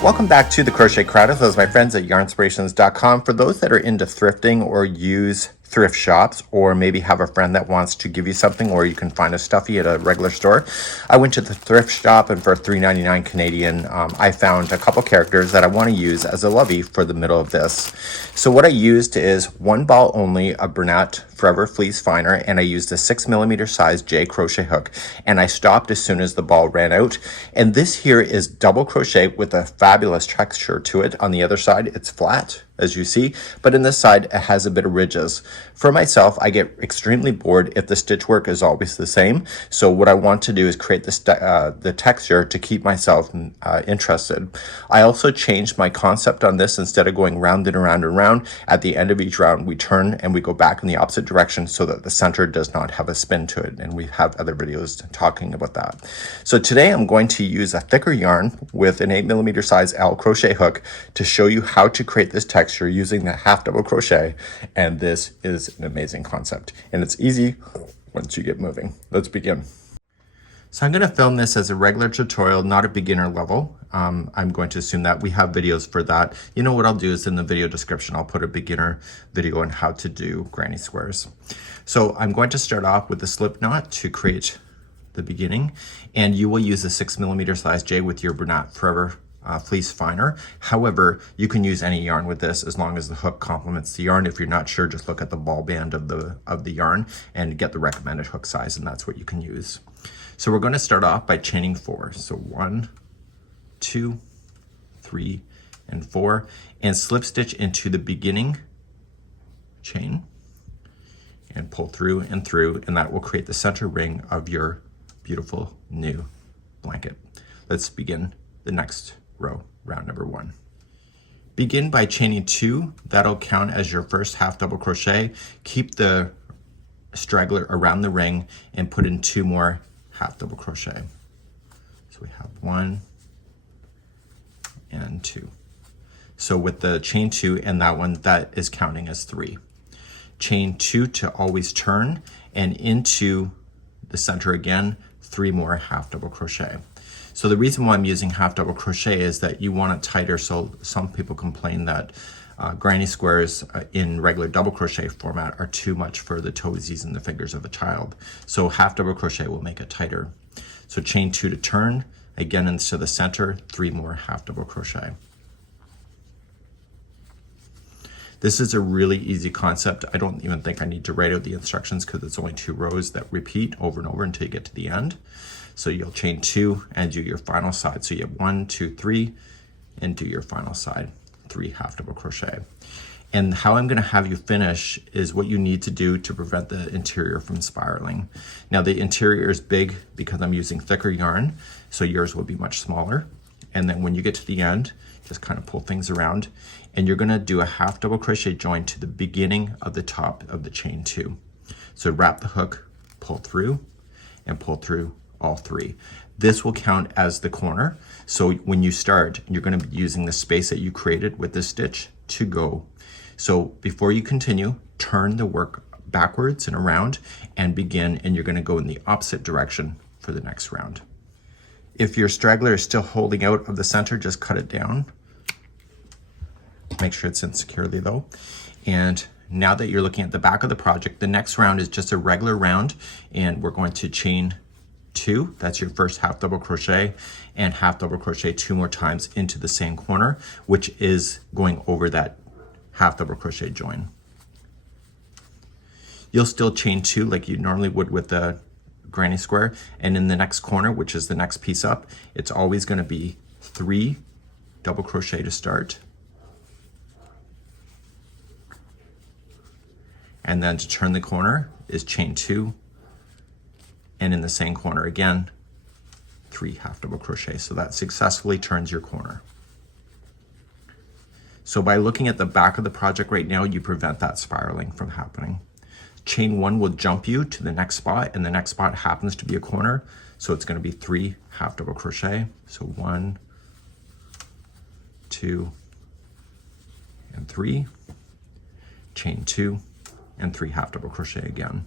Welcome back to the Crochet Crowd. Those are my friends at yarnspirations.com. For those that are into thrifting or use thrift shops, or maybe have a friend that wants to give you something, or you can find a stuffy at a regular store, I went to the thrift shop, and for $3.99 Canadian, I found a couple characters that I want to use as a lovey for the middle of this. So what I used is one ball only, a Bernat Forever Fleece Finer, and I used a 6mm size J crochet hook, and I stopped as soon as the ball ran out. And this here is double crochet with a fabulous texture to it. On the other side, it's flat, as you see, but in this side, it has a bit of ridges. For myself, I get extremely bored if the stitch work is always the same. So what I want to do is create the texture to keep myself interested. I also changed my concept on this. Instead of going round and around and around, at the end of each round, we turn and we go back in the opposite direction so that the center does not have a spin to it. And we have other videos talking about that. So today I'm going to use a thicker yarn with an 8mm size L crochet hook to show you how to create this texture using the half double crochet. And this is an amazing concept, and it's easy once you get moving. Let's begin. So I'm going to film this as a regular tutorial, not a beginner level. I'm going to assume that we have videos for that. You know what I'll do is in the video description, I'll put a beginner video on how to do granny squares. So I'm going to start off with the slip knot to create the beginning, and you will use a 6mm size J with your Bernat Forever Fleece Finer. However, you can use any yarn with this as long as the hook complements the yarn. If you're not sure, just look at the ball band of the yarn and get the recommended hook size, and that's what you can use. So we're going to start off by chaining 4. So 1, 2, 3, and 4, and slip stitch into the beginning chain and pull through, and that will create the center ring of your beautiful new blanket. Let's begin the next row, round number 1. Begin by chaining 2. That'll count as your first half double crochet. Keep the straggler around the ring and put in 2 more half double crochet. So we have 1 and 2. So with the chain 2 and that one, that is counting as 3. Chain 2 to always turn, and into the center again, 3 more half double crochet. So the reason why I'm using half double crochet is that you want it tighter. So some people complain that granny squares in regular double crochet format are too much for the toesies and the fingers of a child. So half double crochet will make it tighter. So chain 2 to turn, again into the center, 3 more half double crochet. This is a really easy concept. I don't even think I need to write out the instructions because it's only 2 rows that repeat over and over until you get to the end. So you'll chain 2 and do your final side. So you have 1, 2, 3, and do your final side, 3 half double crochet. And how I'm going to have you finish is what you need to do to prevent the interior from spiraling. Now the interior is big because I'm using thicker yarn, so yours will be much smaller. And then when you get to the end, just kind of pull things around, and you're going to do a half double crochet join to the beginning of the top of the chain 2. So wrap the hook, pull through, and pull through all 3. This will count as the corner. So when you start, you're going to be using the space that you created with this stitch to go. So before you continue, turn the work backwards and around and begin, and you're going to go in the opposite direction for the next round. If your straggler is still holding out of the center, just cut it down. Make sure it's in securely though. And now that you're looking at the back of the project, the next round is just a regular round, and we're going to chain 2. That's your first half double crochet, and half double crochet 2 more times into the same corner, which is going over that half double crochet join. You'll still chain 2 like you normally would with the granny square, and in the next corner, which is the next piece up, it's always going to be 3 double crochet to start, and then to turn the corner is chain 2, and in the same corner again, 3 half double crochet. So that successfully turns your corner. So by looking at the back of the project right now, you prevent that spiraling from happening. Chain 1 will jump you to the next spot, and the next spot happens to be a corner. So it's going to be 3 half double crochet. So 1, 2, and 3, chain 2, and 3 half double crochet again.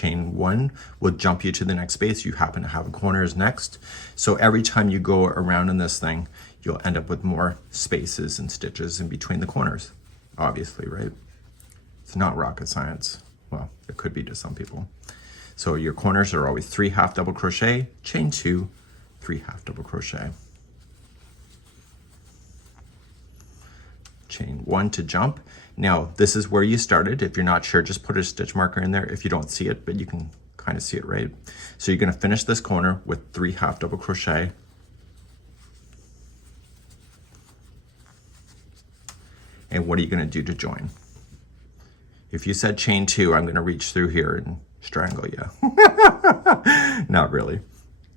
chain 1 will jump you to the next space. You happen to have a corners next. So every time you go around in this thing, you'll end up with more spaces and stitches in between the corners, obviously, right? It's not rocket science. Well, it could be to some people. So your corners are always 3 half double crochet, chain 2, 3 half double crochet. Chain 1 to jump. Now this is where you started. If you're not sure, just put a stitch marker in there if you don't see it, but you can kind of see it, right? So you're going to finish this corner with 3 half double crochet. And what are you going to do to join? If you said chain 2, I'm going to reach through here and strangle you. Not really,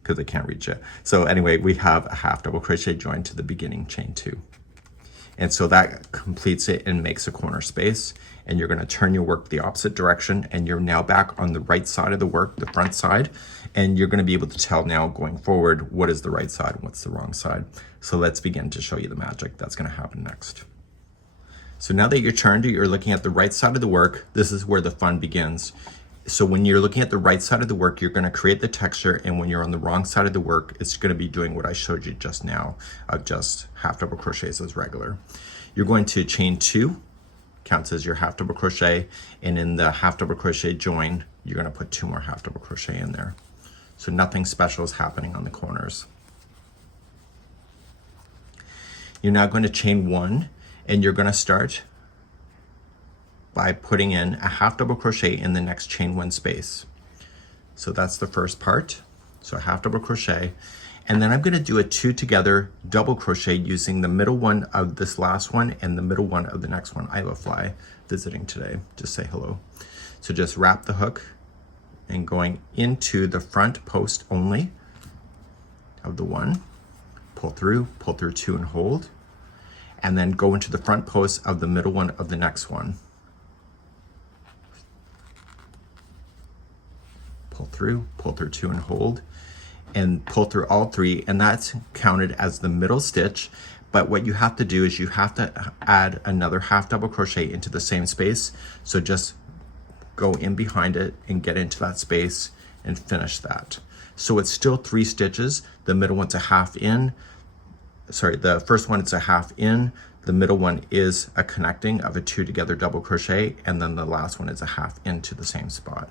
because I can't reach it. So anyway, we have a half double crochet join to the beginning chain 2. And so that completes it and makes a corner space. And you're going to turn your work the opposite direction, and you're now back on the right side of the work, the front side. And you're going to be able to tell now going forward what is the right side and what's the wrong side. So let's begin to show you the magic that's going to happen next. So now that you're turned, you're looking at the right side of the work. This is where the fun begins. So when you're looking at the right side of the work, you're going to create the texture, and when you're on the wrong side of the work, it's going to be doing what I showed you just now of just half double crochets as regular. You're going to chain 2, counts as your half double crochet, and in the half double crochet join, you're going to put 2 more half double crochet in there. So nothing special is happening on the corners. You're now going to chain 1, and you're going to start by putting in a half double crochet in the next chain 1 space. So that's the first part. So a half double crochet, and then I'm going to do a 2 together double crochet using the middle one of this last one and the middle one of the next one. I have a fly visiting today. Just say hello. So just wrap the hook and going into the front post only of the 1, pull through 2 and hold, and then go into the front post of the middle one of the next one. Pull through 2 and hold, and pull through all 3, and that's counted as the middle stitch. But what you have to do is you have to add another half double crochet into the same space. So just go in behind it and get into that space and finish that. So it's still 3 stitches. The middle one's a half in. Sorry, the first one is a half in. The middle one is a connecting of a 2 together double crochet, and then the last one is a half into the same spot.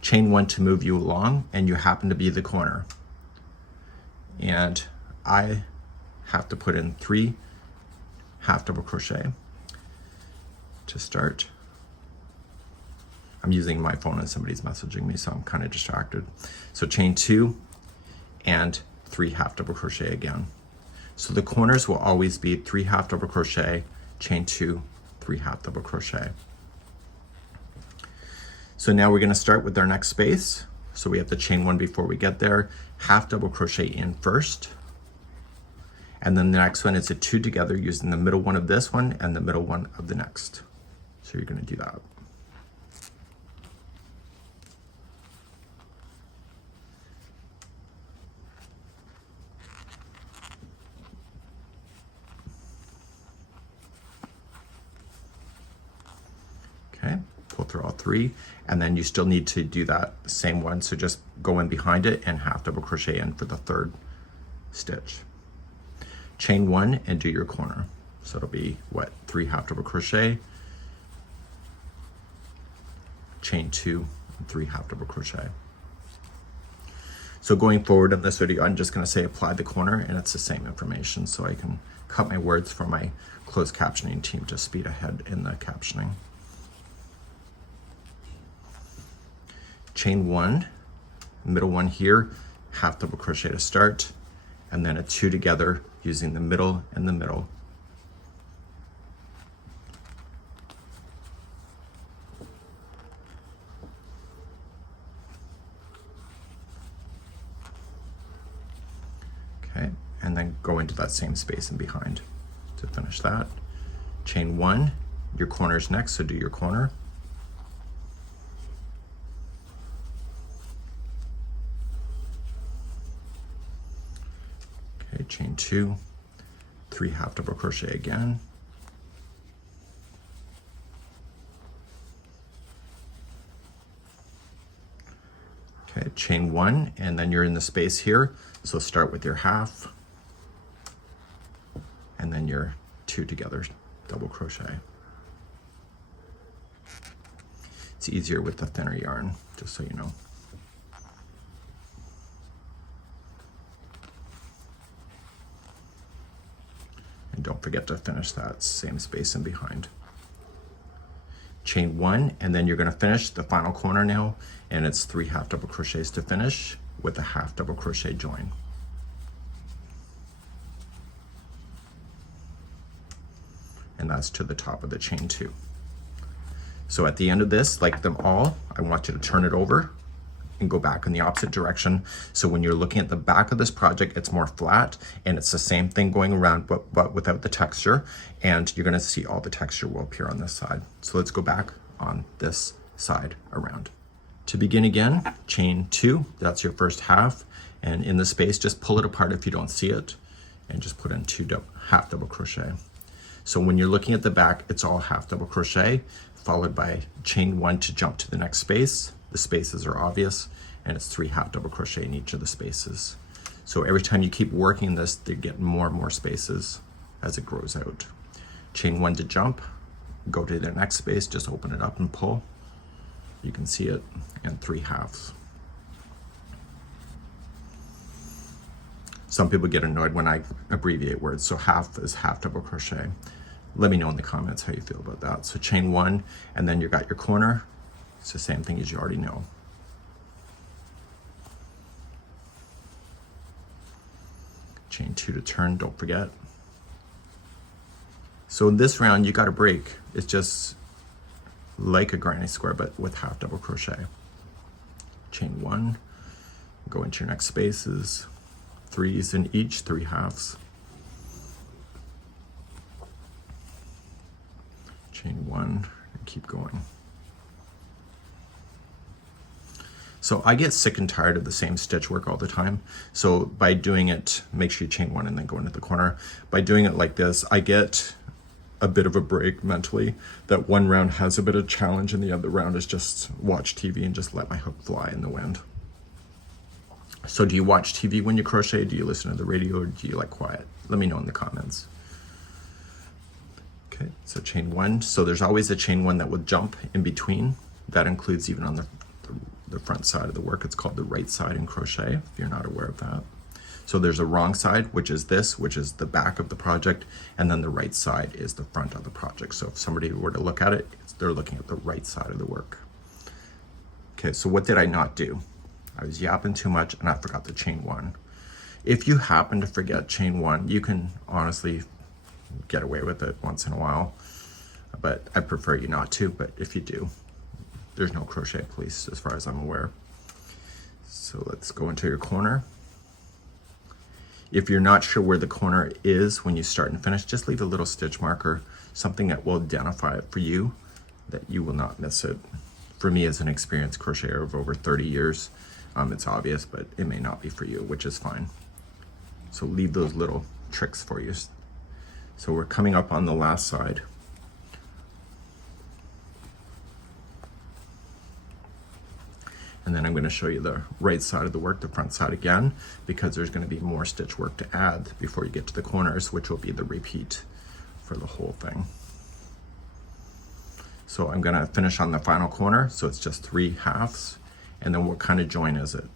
Chain 1 to move you along, and you happen to be the corner. And I have to put in 3 half double crochet to start. I'm using my phone and somebody's messaging me, so I'm kind of distracted. So chain 2 and 3 half double crochet again. So the corners will always be 3 half double crochet, chain 2, 3 half double crochet. So now we're going to start with our next space. So we have to chain 1 before we get there, half double crochet in first, and then the next one is a 2 together using the middle one of this one and the middle one of the next. So you're going to do that. Okay, pull through all 3, and then you still need to do that same one. So just go in behind it and half double crochet in for the 3rd stitch. Chain 1 and do your corner. So it'll be what, 3 half double crochet, chain 2, and 3 half double crochet. So going forward in this video, I'm just going to say apply the corner, and it's the same information, so I can cut my words for my closed captioning team to speed ahead in the captioning. Chain 1, middle one here, half double crochet to start, and then a 2 together using the middle and the middle. Okay, and then go into that same space and behind to finish that. Chain 1, your corner's next, so do your corner. Okay, chain 2, 3 half double crochet again. chain 1, and then you're in the space here. So start with your half, and then your 2 together, double crochet. It's easier with the thinner yarn, just so you know. And don't forget to finish that same space in behind. Chain 1, and then you're going to finish the final corner now, and it's 3 half double crochets to finish with a half double crochet join. And that's to the top of the chain 2. So at the end of this, like them all, I want you to turn it over and go back in the opposite direction. So when you're looking at the back of this project, it's more flat, and it's the same thing going around, but without the texture, and you're gonna see all the texture will appear on this side. So let's go back on this side around. To begin again, chain 2, that's your first half, and in the space, just pull it apart if you don't see it, and just put in 2 half double crochet. So when you're looking at the back, it's all half double crochet, followed by chain 1 to jump to the next space. The spaces are obvious, and it's 3 half double crochet in each of the spaces. So every time you keep working this, they get more and more spaces as it grows out. Chain 1 to jump, go to the next space, just open it up and pull. You can see it, and 3 halves. Some people get annoyed when I abbreviate words, so half is half double crochet. Let me know in the comments how you feel about that. So chain 1, and then you got your corner. It's the same thing as you already know. Chain 2 to turn, don't forget. So in this round, you got a break. It's just like a granny square, but with half double crochet. Chain 1, go into your next spaces, 3s in each, 3 halves. Chain 1, and keep going. So I get sick and tired of the same stitch work all the time. So by doing it, make sure you chain 1 and then go into the corner. By doing it like this, I get a bit of a break mentally, that one round has a bit of challenge and the other round is just watch TV and just let my hook fly in the wind. So do you watch TV when you crochet? Do you listen to the radio, or do you like quiet? Let me know in the comments. Okay, so chain 1. So there's always a chain 1 that will jump in between. That includes even on the front side of the work. It's called the right side in crochet, if you're not aware of that. So there's a wrong side, which is this, which is the back of the project, and then the right side is the front of the project. So if somebody were to look at it, they're looking at the right side of the work. Okay, so what did I not do? I was yapping too much and I forgot the chain 1. If you happen to forget chain 1, you can honestly get away with it once in a while, but I prefer you not to. But if you do, there's no crochet police as far as I'm aware. So let's go into your corner. If you're not sure where the corner is when you start and finish, just leave a little stitch marker, something that will identify it for you, that you will not miss it. For me, as an experienced crocheter of over 30 years, it's obvious, but it may not be for you, which is fine. So leave those little tricks for you. So we're coming up on the last side. And then I'm going to show you the right side of the work, the front side again, because there's going to be more stitch work to add before you get to the corners, which will be the repeat for the whole thing. So I'm going to finish on the final corner, so it's just 3 halves. And then what kind of join is it?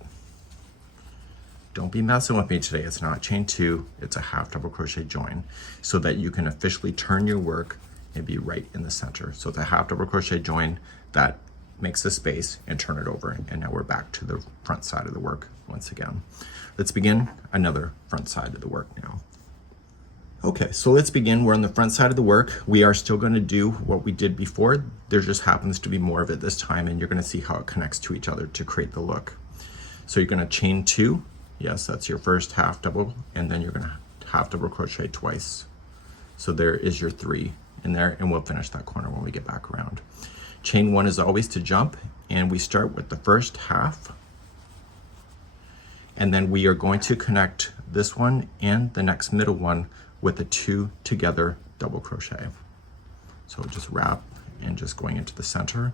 Don't be messing with me today. It's not chain 2, it's a half double crochet join, so that you can officially turn your work and be right in the center. So it's a half double crochet join that makes a space and turn it over. And now we're back to the front side of the work once again. Let's begin another front side of the work now. Okay, so let's begin. We're on the front side of the work. We are still going to do what we did before. There just happens to be more of it this time, and you're going to see how it connects to each other to create the look. So you're going to chain 2. Yes, that's your first half double, and then you're going to half double crochet twice. So there is your 3 in there, and we'll finish that corner when we get back around. Chain 1 is always to jump, and we start with the first half, and then we are going to connect this one and the next middle one with a 2 together double crochet. So just wrap and just going into the center.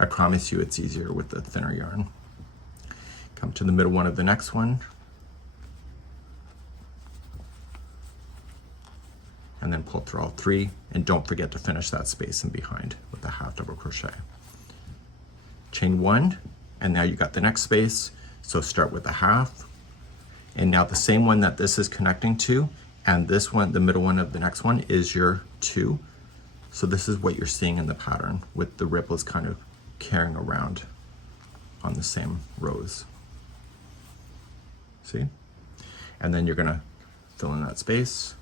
I promise you it's easier with the thinner yarn. Come to the middle one of the next one, and then pull through all 3, and don't forget to finish that space in behind with a half double crochet. Chain 1, and now you got the next space, so start with a half, and now the same one that this is connecting to, and this one, the middle one of the next one, is your 2. So this is what you're seeing in the pattern, with the ripples kind of carrying around on the same rows. See? And then you're gonna fill in that space,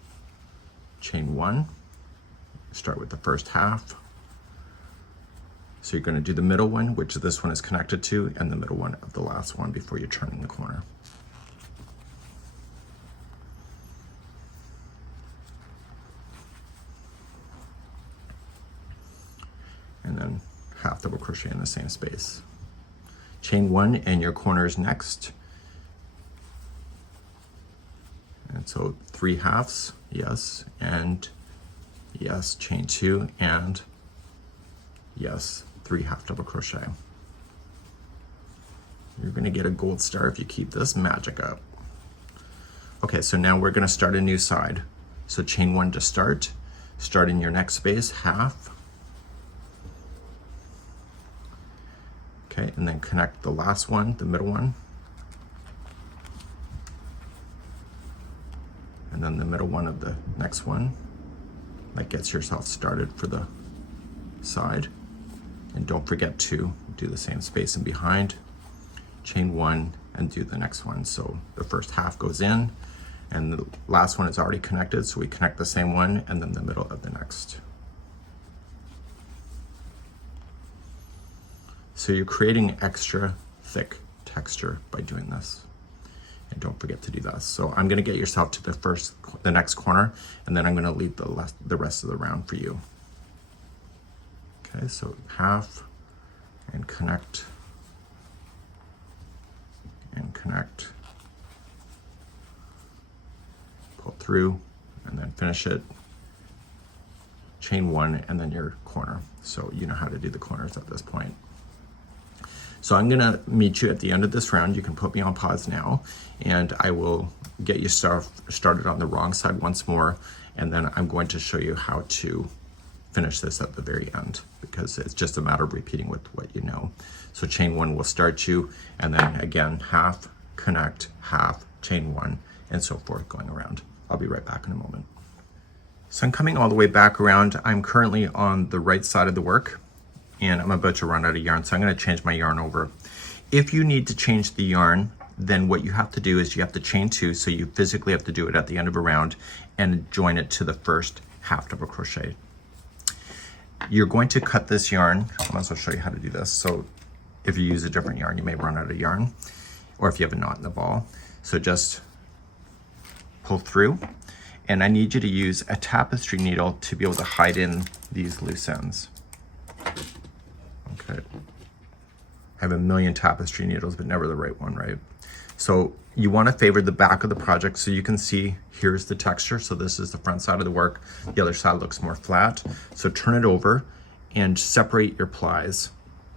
chain 1, start with the first half. So you're gonna do the middle one, which this one is connected to, and the middle one of the last one before you turn in the corner. And then half double crochet in the same space. Chain 1 and your corner is next. And so 3 halves, yes, and yes, chain 2, and yes, 3 half double crochet. You're gonna get a gold star if you keep this magic up. Okay, so now we're gonna start a new side. So chain 1 to start in your next space, half. Okay, and then connect the last one, the middle one. And then the middle one of the next one. That gets yourself started for the side. And don't forget to do the same space in behind. Chain 1 and do the next one. So the first half goes in, and the last one is already connected, so we connect the same one and then the middle of the next. So you're creating extra thick texture by doing this. And don't forget to do that. So I'm gonna get yourself to the next corner, and then I'm gonna leave the rest of the round for you. Okay, so half, and connect, pull through, and then finish it. Chain 1, and then your corner. So you know how to do the corners at this point. So I'm gonna meet you at the end of this round. You can put me on pause now, and I will get you started on the wrong side once more, and then I'm going to show you how to finish this at the very end, because it's just a matter of repeating with what you know. So chain 1 will start you, and then again, half, connect, half, chain 1, and so forth going around. I'll be right back in a moment. So I'm coming all the way back around. I'm currently on the right side of the work, and I'm about to run out of yarn, so I'm going to change my yarn over. If you need to change the yarn, then what you have to do is you have to chain 2, so you physically have to do it at the end of a round and join it to the first half double crochet. You're going to cut this yarn. I might as well show you how to do this. So if you use a different yarn, you may run out of yarn, or if you have a knot in the ball. So just pull through, and I need you to use a tapestry needle to be able to hide in these loose ends. Okay. I have a million tapestry needles, but never the right one, right? So you want to favor the back of the project so you can see here's the texture. So this is the front side of the work. The other side looks more flat. So turn it over and separate your plies.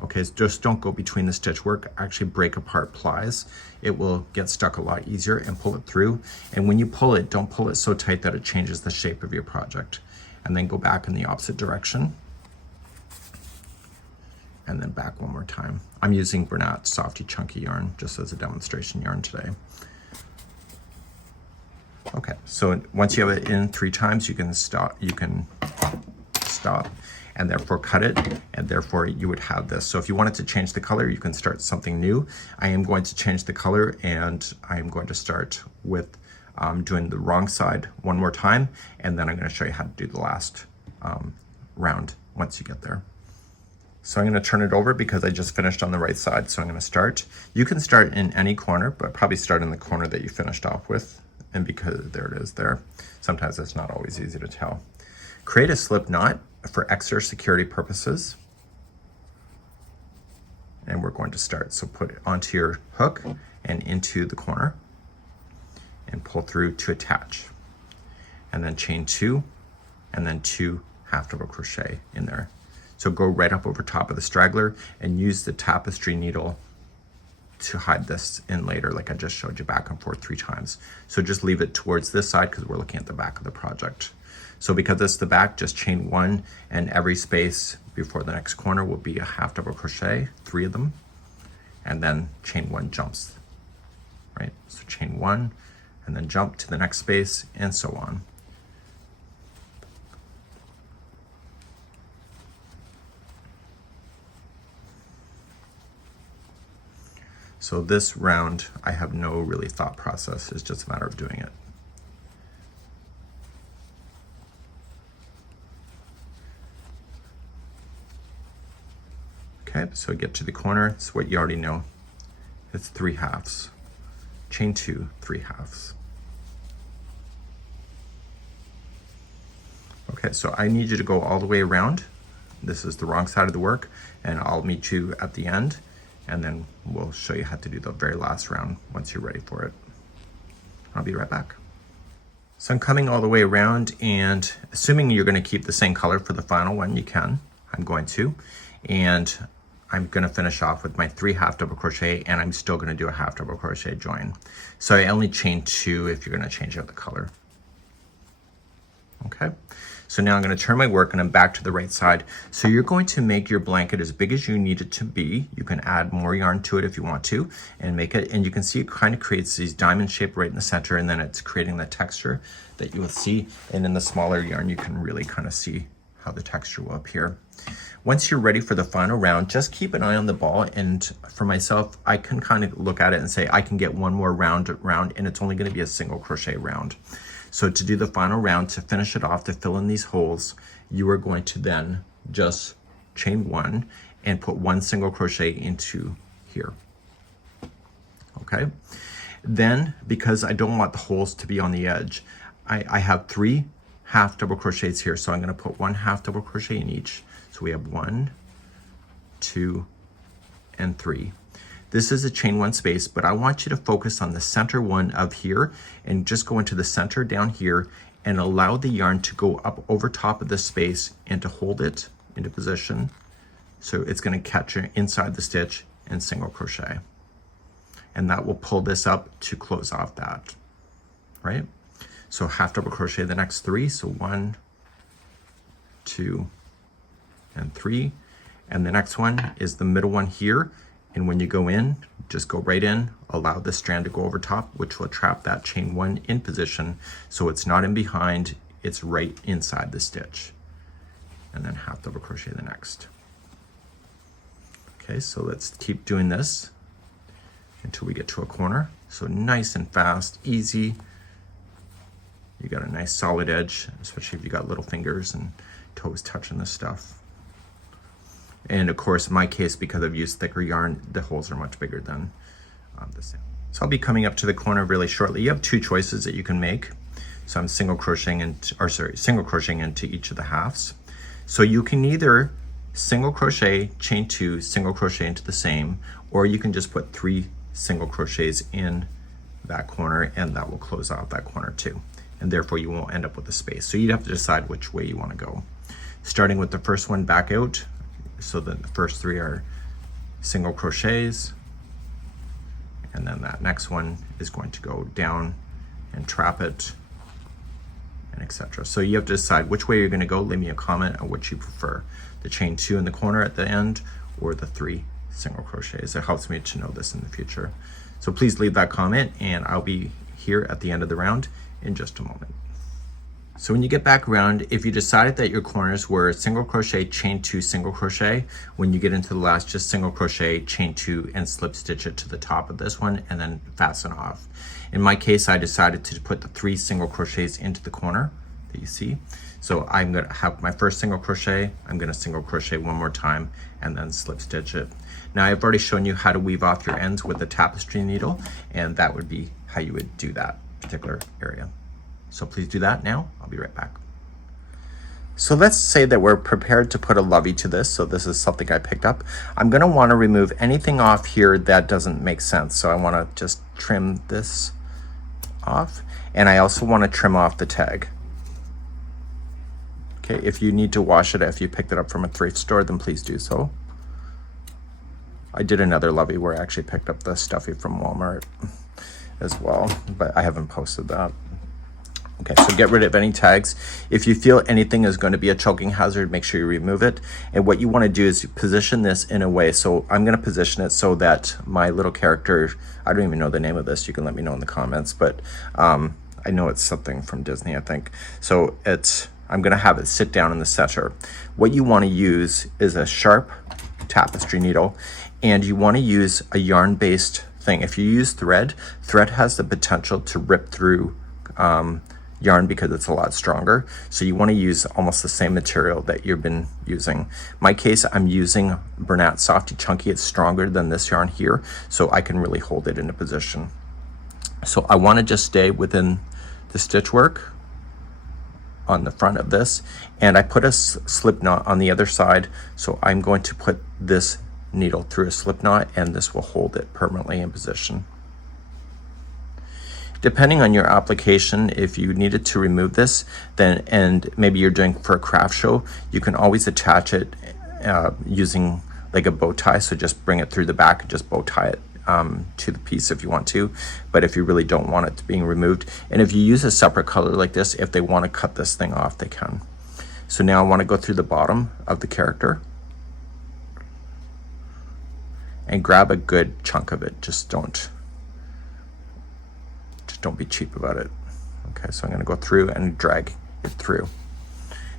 Okay, so just don't go between the stitch work. Actually break apart plies. It will get stuck a lot easier, and pull it through. And when you pull it, don't pull it so tight that it changes the shape of your project. And then go back in the opposite direction. And then back one more time. I'm using Bernat Softy Chunky yarn just as a demonstration yarn today. Okay, so once you have it in 3 times, you can stop, and therefore cut it, and therefore you would have this. So if you wanted to change the color, you can start something new. I am going to change the color, and I am going to start with doing the wrong side one more time, and then I'm going to show you how to do the last round once you get there. So I'm going to turn it over because I just finished on the right side. So I'm going to start. You can start in any corner, but probably start in the corner that you finished off with. And because there it is there, sometimes it's not always easy to tell. Create a slip knot for extra security purposes. And we're going to start. So put it onto your hook and into the corner and pull through to attach. And then chain 2 and then 2 half double crochet in there. So go right up over top of the straggler and use the tapestry needle to hide this in later, like I just showed you back and forth 3 times. So just leave it towards this side because we're looking at the back of the project. So because it's the back, just chain 1, and every space before the next corner will be a half double crochet, 3 of them, and then chain 1 jumps, right? So chain 1 and then jump to the next space and so on. So this round, I have no really thought process. It's just a matter of doing it. Okay, so get to the corner. It's what you already know. It's 3 halves. Chain 2, 3 halves. Okay, so I need you to go all the way around. This is the wrong side of the work, and I'll meet you at the end, and then we'll show you how to do the very last round once you're ready for it. I'll be right back. So I'm coming all the way around, and assuming you're going to keep the same color for the final one, you can. I'm going to. And I'm going to finish off with my 3 half double crochet, and I'm still going to do a half double crochet join. So I only chain 2 if you're going to change out the color. Okay, so now I'm going to turn my work and I'm back to the right side. So you're going to make your blanket as big as you need it to be. You can add more yarn to it if you want to and make it, and you can see it kind of creates these diamond shape right in the center, and then it's creating the texture that you will see. And in the smaller yarn, you can really kind of see how the texture will appear. Once you're ready for the final round, just keep an eye on the ball, and for myself, I can kind of look at it and say I can get one more round, and it's only going to be a single crochet round. So to do the final round, to finish it off, to fill in these holes, you are going to then just chain 1 and put 1 single crochet into here. Okay, then because I don't want the holes to be on the edge, I have 3 half double crochets here, so I'm going to put 1 half double crochet in each. So we have 1, 2, and 3. This is a chain 1 space, but I want you to focus on the center one of here and just go into the center down here and allow the yarn to go up over top of this space and to hold it into position. So it's going to catch inside the stitch and single crochet. And that will pull this up to close off that, right? So half double crochet the next 3. So 1, 2, and 3. And the next one is the middle one here. And when you go in, just go right in, allow the strand to go over top, which will trap that chain 1 in position. So it's not in behind, it's right inside the stitch. And then half double crochet the next. Okay, so let's keep doing this until we get to a corner. So nice and fast, easy. You got a nice solid edge, especially if you got little fingers and toes touching this stuff. And of course, in my case, because I've used thicker yarn, the holes are much bigger than the same. So I'll be coming up to the corner really shortly. You have 2 choices that you can make. So I'm single crocheting into each of the halves. So you can either single crochet, chain 2, single crochet into the same, or you can just put 3 single crochets in that corner, and that will close out that corner too. And therefore you won't end up with a space. So you'd have to decide which way you want to go. Starting with the first one back out. So then the first 3 are single crochets, and then that next one is going to go down and trap it, and etc. So you have to decide which way you're going to go. Leave me a comment on which you prefer, the chain 2 in the corner at the end or the 3 single crochets. It helps me to know this in the future. So please leave that comment, and I'll be here at the end of the round in just a moment. So when you get back around, if you decided that your corners were single crochet, chain 2, single crochet, when you get into the last, just single crochet, chain 2, and slip stitch it to the top of this one and then fasten off. In my case, I decided to put the 3 single crochets into the corner that you see. So I'm going to have my first single crochet, I'm going to single crochet 1 more time and then slip stitch it. Now I've already shown you how to weave off your ends with the tapestry needle, and that would be how you would do that particular area. So please do that now. I'll be right back. So let's say that we're prepared to put a lovey to this. So this is something I picked up. I'm going to want to remove anything off here that doesn't make sense. So I want to just trim this off, and I also want to trim off the tag. Okay, if you need to wash it, if you picked it up from a thrift store, then please do so. I did another lovey where I actually picked up the stuffy from Walmart as well, but I haven't posted that. Okay, so get rid of any tags. If you feel anything is going to be a choking hazard, make sure you remove it. And what you want to do is position this in a way, so I'm going to position it so that my little character, I don't even know the name of this, you can let me know in the comments, but I know it's something from Disney, I think. So I'm going to have it sit down in the center. What you want to use is a sharp tapestry needle, and you want to use a yarn-based thing. If you use thread has the potential to rip through yarn because it's a lot stronger. So you want to use almost the same material that you've been using. In my case, I'm using Bernat Softy Chunky. It's stronger than this yarn here, so I can really hold it into position. So I want to just stay within the stitch work on the front of this, and I put a slip knot on the other side, so I'm going to put this needle through a slip knot, and this will hold it permanently in position. Depending on your application, if you needed to remove this, then, and maybe you're doing for a craft show, you can always attach it using like a bow tie. So just bring it through the back and just bow tie it to the piece if you want to. But if you really don't want it being removed, and if you use a separate color like this, if they want to cut this thing off, they can. So now I want to go through the bottom of the character and grab a good chunk of it. Just don't be cheap about it. Okay, so I'm going to go through and drag it through,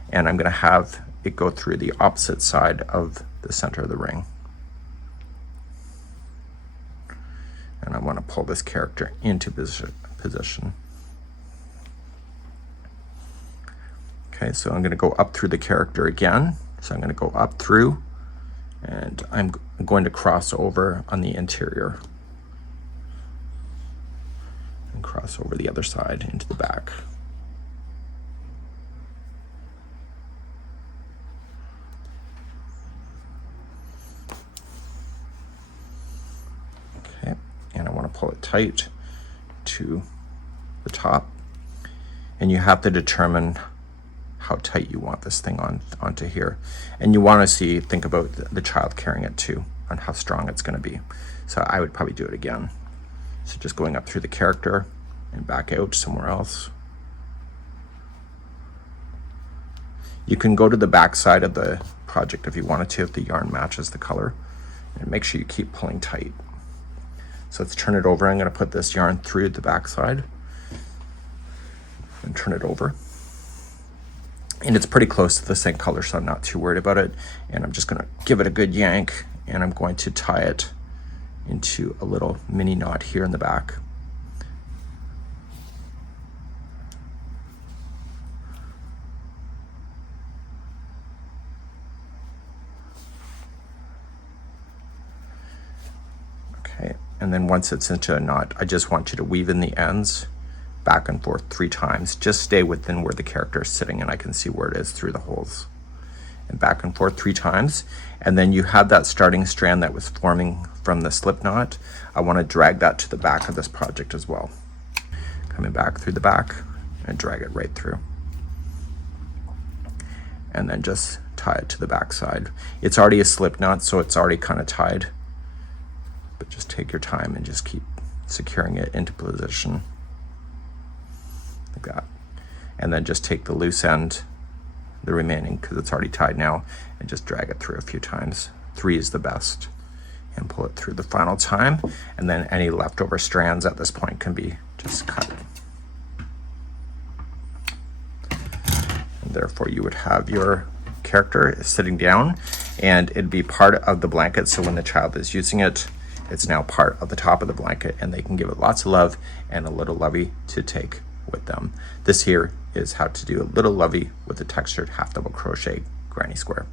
and I'm going to have it go through the opposite side of the center of the ring, and I want to pull this character into position. Okay, so I'm going to go up through the character again. So I'm going to go up through, and I'm going to cross over on the interior and cross over the other side into the back. Okay, and I want to pull it tight to the top, and you have to determine how tight you want this thing onto here, and you want to think about the child carrying it too, on how strong it's going to be. So I would probably do it again. So just going up through the character and back out somewhere else. You can go to the back side of the project if you wanted to, if the yarn matches the color, and make sure you keep pulling tight. So let's turn it over. I'm going to put this yarn through the back side and turn it over. And it's pretty close to the same color, so I'm not too worried about it. And I'm just going to give it a good yank, and I'm going to tie it into a little mini knot here in the back. Okay, and then once it's into a knot, I just want you to weave in the ends back and forth 3 times. Just stay within where the character is sitting, and I can see where it is through the holes. And back and forth 3 times, and then you have that starting strand that was forming from the slip knot. I want to drag that to the back of this project as well. Coming back through the back and drag it right through. And then just tie it to the back side. It's already a slip knot, so it's already kind of tied. But just take your time and just keep securing it into position. Like that. And then just take the loose end, the remaining, because it's already tied now, and just drag it through a few times. 3 is the best. And pull it through the final time, and then any leftover strands at this point can be just cut. And therefore you would have your character sitting down, and it'd be part of the blanket, so when the child is using it, it's now part of the top of the blanket, and they can give it lots of love and a little lovey to take with them. This here is how to do a little lovey with a textured half double crochet granny square.